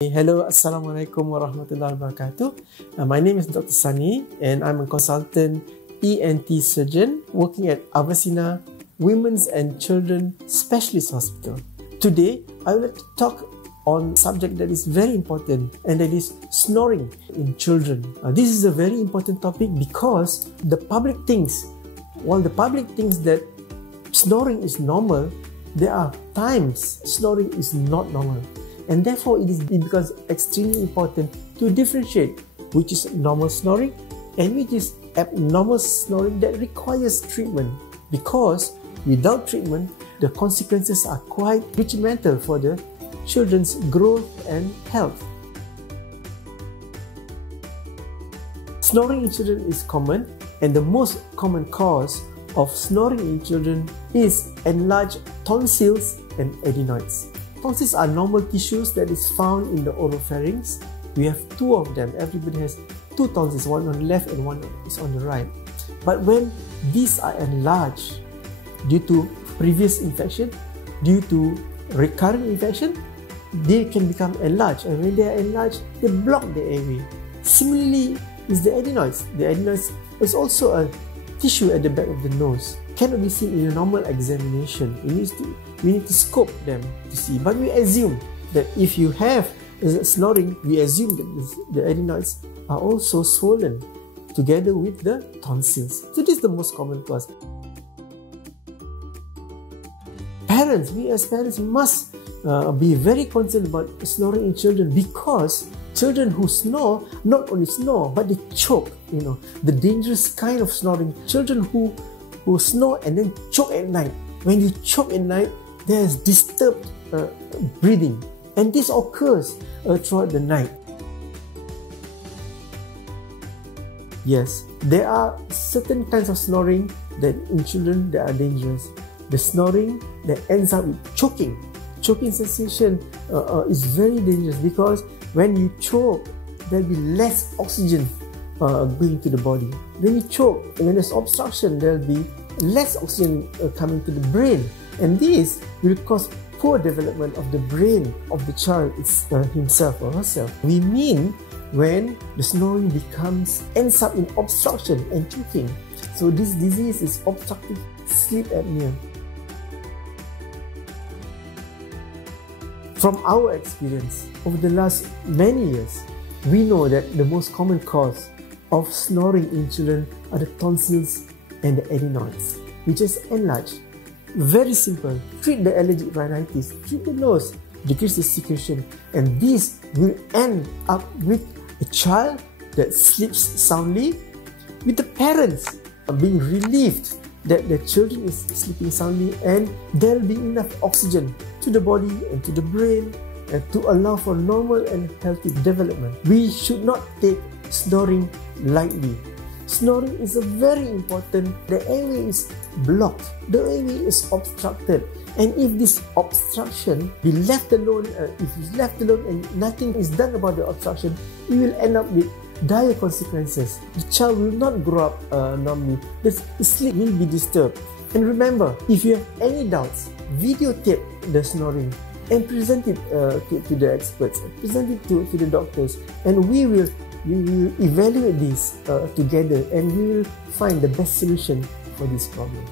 Hello, Assalamualaikum warahmatullahi wabarakatuh. My name is Dr. Sunny and I'm a consultant ENT surgeon working at Avasina Women's and Children Specialist Hospital. Today, I would like to talk on a subject that is very important, and that is snoring in children. This is a very important topic because the public thinks that snoring is normal, there are times snoring is not normal. And therefore, it becomes extremely important to differentiate which is normal snoring and which is abnormal snoring that requires treatment. Because without treatment, the consequences are quite detrimental for the children's growth and health. Snoring in children is common, and the most common cause of snoring in children is enlarged tonsils and adenoids. Tonsils are normal tissues that is found in the oropharynx. We have two of them. Everybody has two tonsils, one on the left and one is on the right. But when these are enlarged due to previous infection, due to recurrent infection, they can become enlarged, and when they are enlarged, they block the airway. Similarly is the adenoids. The adenoids is also a tissue at the back of the nose. Cannot be seen in a normal examination. We need to scope them to see. But we assume that if you have snoring, we assume that the adenoids are also swollen together with the tonsils. So this is the most common cause. We as parents must be very concerned about snoring in children, because children who snore not only snore but they choke. The dangerous kind of snoring. Children who snore and then choke at night. When you choke at night, there is disturbed breathing, and this occurs throughout the night. Yes, there are certain kinds of snoring that in children that are dangerous. The snoring that ends up with choking. Choking sensation is very dangerous, because when you choke, there will be less oxygen going to the body. When you choke, when there's obstruction, there will be less oxygen coming to the brain, and this will cause poor development of the brain of the child himself or herself. We mean when the snoring ends up in obstruction and choking. So this disease is obstructive sleep apnea. From our experience over the last many years, we know that the most common cause of snoring in children are the tonsils and the adenoids, which is enlarged. Very simple. Treat the allergic rhinitis, treat the nose, decrease the secretion, and this will end up with a child that sleeps soundly, with the parents being relieved that their children is sleeping soundly, and there will be enough oxygen to the body and to the brain, and to allow for normal and healthy development. We should not take snoring lightly. Snoring is very important. The airway is blocked. The airway is obstructed. And if this obstruction be left alone, and nothing is done about the obstruction, it will end up with dire consequences. The child will not grow up normally. The sleep will be disturbed. And remember, if you have any doubts, videotape the snoring and present it to the experts, present it to the doctors, and we will evaluate this together, and we will find the best solution for this problem.